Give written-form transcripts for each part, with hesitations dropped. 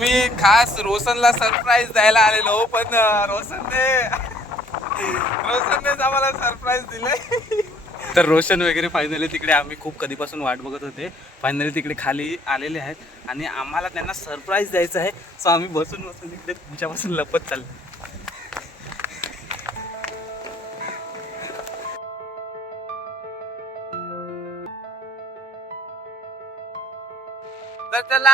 मी खास रोशनला सरप्राईज द्यायला आलेलो, पण रोशननेच आम्हाला सरप्राईज दिले. तर रोशन वगैरे फायनली तिकडे आम्ही खूप कधीपासून वाट बघत होते. फायनली तिकडे खाली आलेले आहेत आणि आम्हाला त्यांना सरप्राईज द्यायचं आहे. सो आम्ही बसून इकडे तुमच्यापासून लपत चाललो. तर चला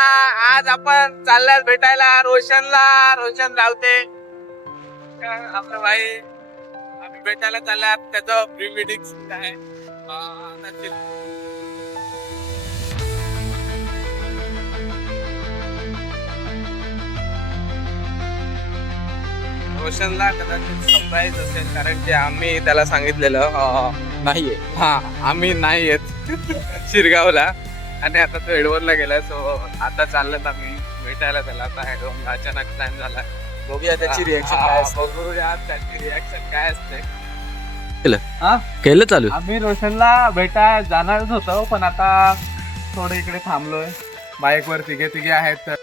आज आपण चालल्यात भेटायला रोशनला. रोशन रावते आपलं भाई, आम्ही भेटायला चालल्यात. त्याचं प्री वेडिंग आहे. रोशनला कदाचित सरप्राईज असेल, कारण की आम्ही त्याला सांगितलेलं नाहीये. हा, आम्ही नाही येत शिरगावला, आणि आता तो हेडवनला गेलाय. सो आता चाललं आम्ही भेटायला त्याला. आता हेडवनला अचानक प्लॅन झाला. बघूया त्याची रिॲक्शन काय असते. बघूया त्याची रिॲक्शन काय असते. केलं चालू. आम्ही रोशनला भेटायला जाणारच होतो, पण आता थोडं इकडे थांबलोय. बाईकवर तिघे आहेत. तर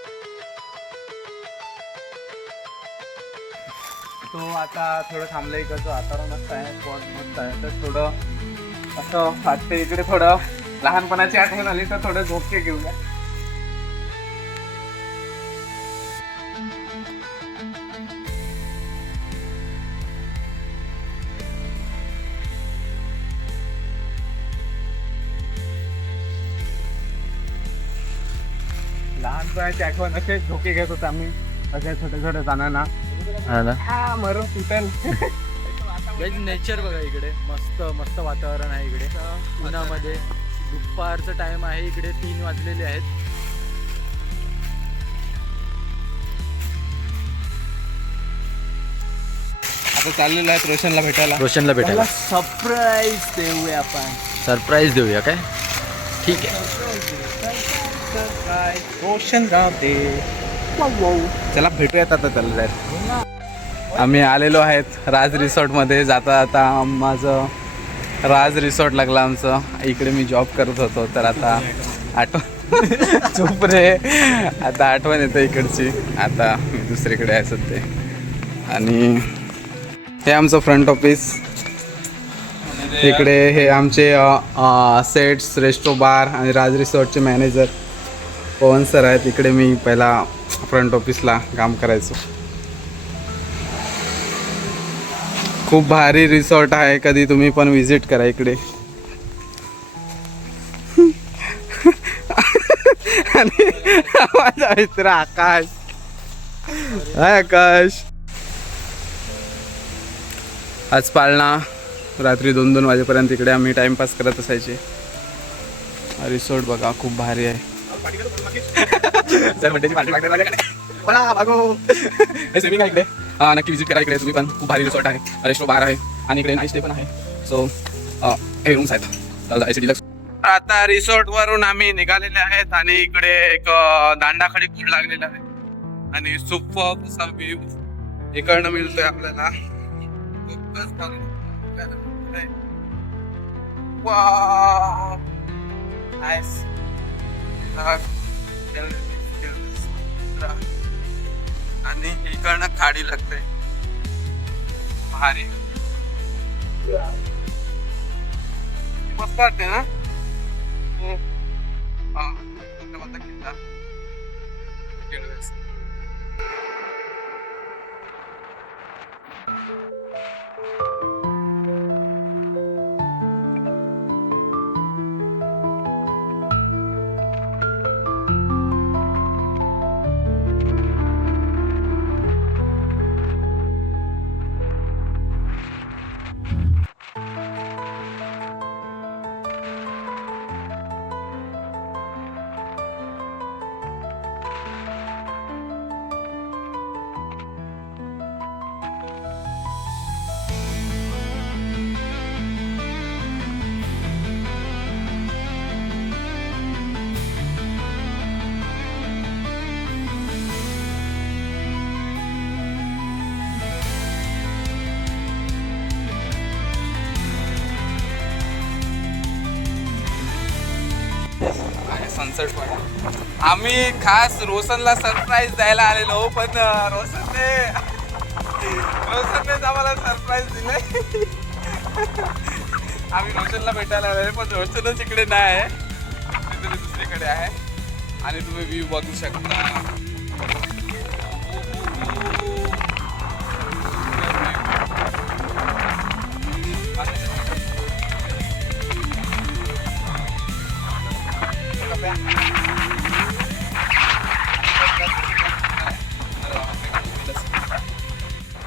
तो आता थोडं थांबलं. इकडचं वातावरण मस्त आहे, स्पॉट मस्त आहे. तर थोडं असं वाटतं इकडे, थोडं लहानपणाची आठवण आली तर थोडं झोपके घेऊया. लहानपणाची आठवण असे झोके घेत होतो आम्ही, असे छोटे छोटे जणांना. हा मरो तुटल. नेचर बघा इकडे, मस्त मस्त वातावरण आहे इकडे उन्हामध्ये. दुपारचं टाइम आहे, इकडे 3 वाजलेले आहेत. आता चाललेलो आहे रोशनला भेटायला. रोशनला भेटायला सरप्राईज देऊया आपण. सरप्राईज देऊया काय? ठीक आहे. रोशन रावते. चला भेटूयात आता. चाललं आहे. आम्ही आलेलो आहेत राज रिसॉर्ट मध्ये. जाता जाता माझं राज रिसॉर्ट लागला आमचं. इकडे मी जॉब करत होतो, तर आता आठवण चुप रे, आता आठवण येतं इकडची. आता मी दुसरीकडे आहे सध्या. आणि हे आमचं फ्रंट ऑफिस. इकडे हे आमचे सेट्स, रेस्टो, बार आणि राज रिसॉर्टचे मॅनेजर पवन सर आहेत. इकडे मी पहिला फ्रंट ऑफिसला काम करायचो. खूप भारी रिसॉर्ट आहे, कधी तुम्ही पण विजिट करा इकडे. आणि माझा मित्र आकाश. हाय आकाश. आज पाळणा रात्री 2-2 वाजेपर्यंत इकडे आम्ही टाइमपास करत असायचे. रिसॉर्ट बघा खूप भारी आहे. स्विमिंग आहे इकडे, नक्की विजिट करा इकडे तुम्ही पण. खूप भारी रिसॉर्ट आहे, रेस्टो, बार आहे आणि इकडे नाईट स्टे पण आहे. सो हे रूम्स आहेत एसी डिलक्स. आता रिसॉर्ट वरून आम्ही निघालेले आहेत आणि इकडे एक दांडाखडी पूल लागलेला आहे आणि सुपर असा व्ह्यू इकडनं मिळतोय आपल्याला. Wow nice. आणि इकडनं खाडी लागते भारी. मस्त वाटते ना. Sunset point. आम्ही खास रोशनला सरप्राईज द्यायला आलेलो, पण रोशनने आम्हाला सरप्राईज दिले. आम्ही रोशनला भेटायला आलेलो, पण रोशनच इकडे नाही आहे, कुठेतरी दुसरीकडे आहे. आणि तुम्ही व्ह्यू बघू शकता.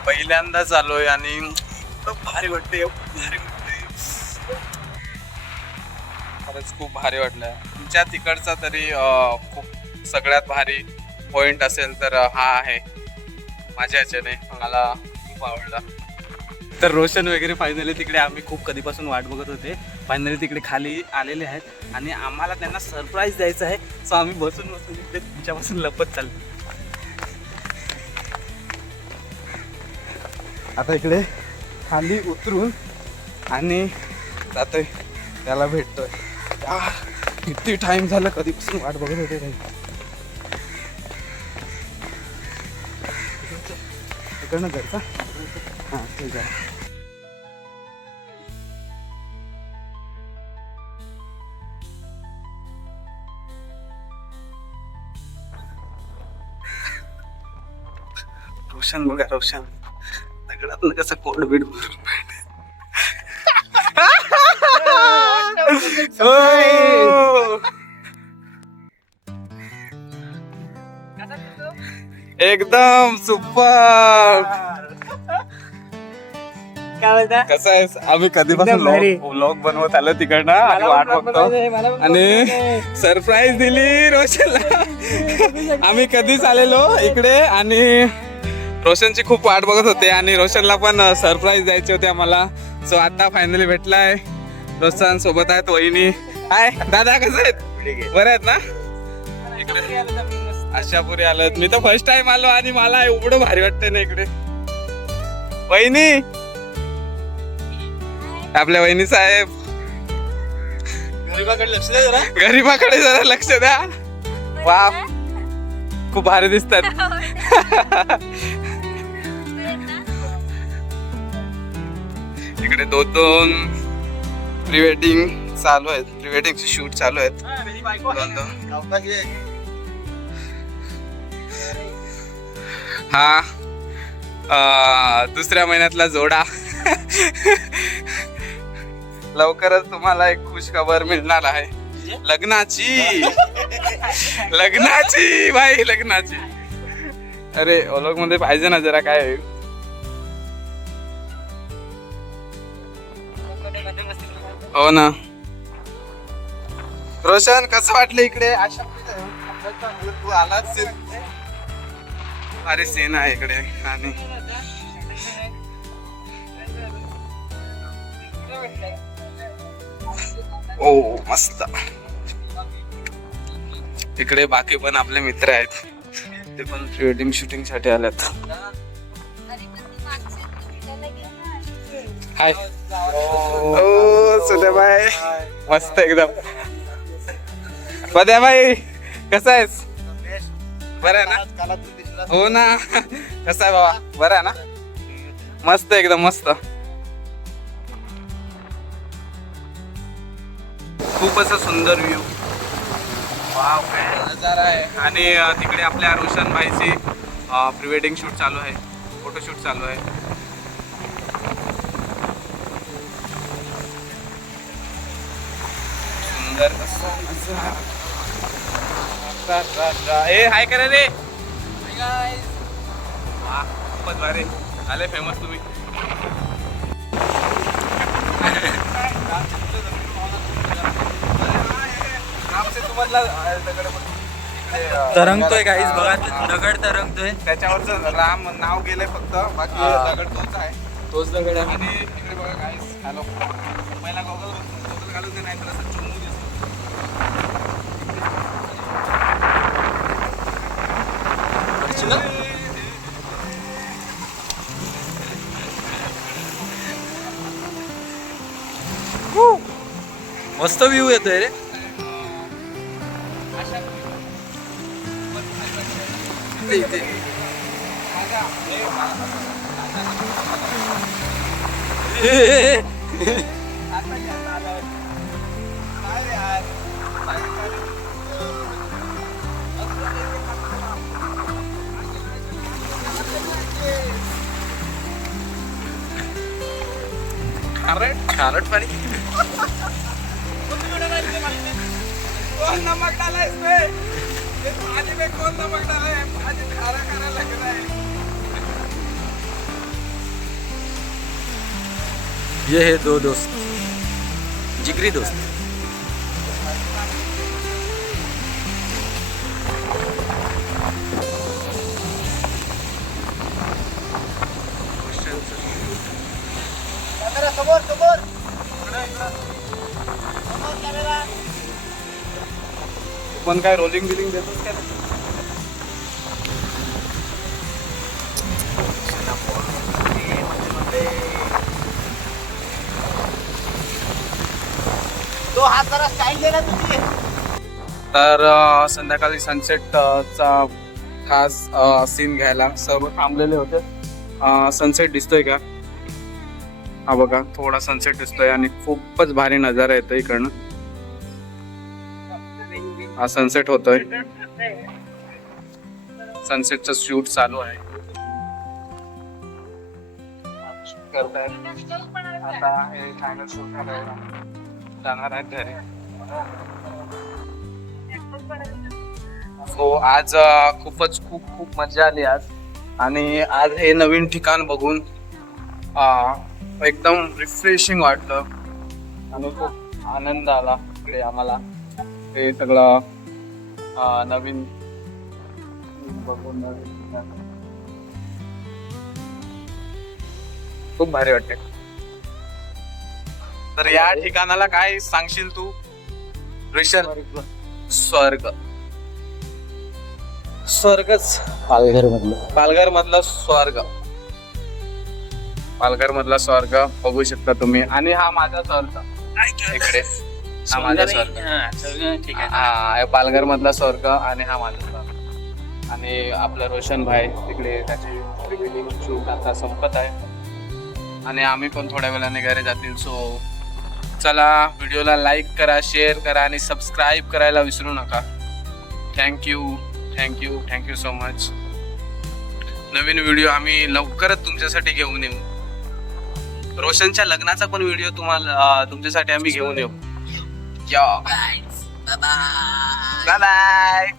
पहिल्यांदा चालूय आणि भारी वाटते, भारी वाटते, खरंच खूप भारी वाटलं. तुमच्या तिकडचा तरी खूप सगळ्यात भारी पॉइंट असेल तर हा आहे. माझ्या ह्याच्याने मला खूप आवडला. तर रोशन वगैरे फायनली तिकडे आम्ही खूप कधीपासून वाट बघत होते, फायनली तिकडे खाली आलेले आहेत आणि आम्हाला त्यांना सरप्राईज द्यायचं आहे. सो आम्ही बसून इकडे तुमच्यापासून लपत चाललो. आता इकडे खाली उतरून आणि जातोय, त्याला भेटतोय. किती टाइम झाला, कधीपासून वाट बघत होते. तिकडनं घरचा हां ठीक आहे. रोशन बघा, रोशन दगडात कसं कोल्ड बीड भरून एकदम सुपर. काय बोलता? कसं आहे, आम्ही कधीपासून व्लॉग बनवत आलो तिकडनं आणि वाट बघतो आणि सरप्राईज दिली रोशनला. आम्ही कधीच आलेलो इकडे आणि रोशनची खूप वाट बघत होते आणि रोशनला पण सरप्राईज द्यायचे होते आम्हाला. सो आता फायनली भेटलाय. रोशन सोबत आहेत वहिनी. हाय दादा, कसं आहेत? बरे आहेत ना? इकडे आशापुरी आलोत. मी तर फर्स्ट टाइम आलो आणि मला एवढं भारी वाटतंय ना इकडे. वहिनी, आपल्या वहिनी साहेब, गरीबाकडे लक्ष द्या जरा, गरीबाकडे जरा लक्ष द्या. वा, खूप भारी दिसतात. इकडे दोन प्री वेडिंग चालू आहेत, प्री वेडिंग शूट चालू आहेत. हा दुसऱ्या महिन्यातला जोडा. लवकरच तुम्हाला एक खुश खबर मिळणार आहे, लग्नाची. लग्नाची भाई, लग्नाची. अरे व्लॉग मध्ये पाहिजे ना जरा काय. हो ना. रोशन, कसं वाटलं इकडे? आशा तू आलाच. अरे सीन आहे इकडे आणि ओ मस्त. इकडे बाकी पण आपले मित्र आहेत, ते पण प्री वेडिंग शूटिंग साठी आलेत. हाय. ओ सुद्याबाई, मस्त एकदम. पद्याबाई, कसा आहेस? बरं आहे ना? हो ना. कसा आहे बाबा? बरं आहे ना? मस्त एकदम मस्त. खूप असं सुंदर व्ह्यू. वाव, काय नजारा आहे. आणि तिकडे आपल्या रोशन भाईची प्री वेडिंग शूट चालू आहे, फोटोशूट चालू आहे. सुंदर ए हाय करा रे. वा, खूपच भारी झाले फेमस तुम्ही. तरंगतोय काहीच बघा, दगड तरंगतोय. त्याच्यावरच राम नाव गेलंय फक्त, बाकी दगड तोच आहे. तोच दगड आहे. आणि इकडे बघा गाईस, हॅलो, पहिला गॉगल घालून दे, नाही तर असं चुमू दिसतो. मस्त व्ह्यू येतोय रे. इथे इथे खारट पाणी कौन नमक डाला है इसमें? इस पानी में कौन नमक डाला है? पानी खारा खारा लग रहा है। ये है दो दोस्त, जिगरी दोस्त. पण काय रोलिंग बिलिंग देतोस काय? तर संध्याकाळी सनसेट चा खास सीन घ्यायला सर्व थांबलेले होते. सनसेट दिसतोय का? हा बघा, थोडा सनसेट दिसतोय आणि खूपच भारी नजारा येतो इकडनं. हा सनसेट होतोय, सनसेटचं शूट चालू आहे. करतायत आता हे फायनल शूट करायला जाणार आहेत घरी. हो, आज खूपच खूप मजा आली आज. आणि आज हे नवीन ठिकाण बघून एकदम रिफ्रेशिंग वाटलं आणि खूप आनंद आला इकडे आम्हाला. हे सगळं नवीन बघून खूप भारी वाटते. तर या ठिकाणाला काय सांगशील तू ऋषभ? स्वर्ग, स्वर्गच. पालघर मधलं स्वर्ग, पालघर मधला स्वर्ग बघू शकता तुम्ही. आणि हा माझा स्वर्ग इकडे, हा माझा स्वर्ग. हा पालघर मधला स्वर्ग आणि हा माझा स्वर्ग. आणि आपलं रोशन भाई तिकडे, त्याची शूट आता संपत आहे आणि आम्ही पण थोड्या वेळाने घरी जातील. सो चला, व्हिडिओला लाईक करा, शेअर करा आणि सबस्क्राईब करायला विसरू नका. Thank you thank you thank you so much. नवीन व्हिडिओ आम्ही लवकरच तुमच्यासाठी घेऊन येऊ. रोशनच्या लग्नाचा पण व्हिडिओ तुम्हाला तुमच्यासाठी आम्ही घेऊन येऊ. Bye bye.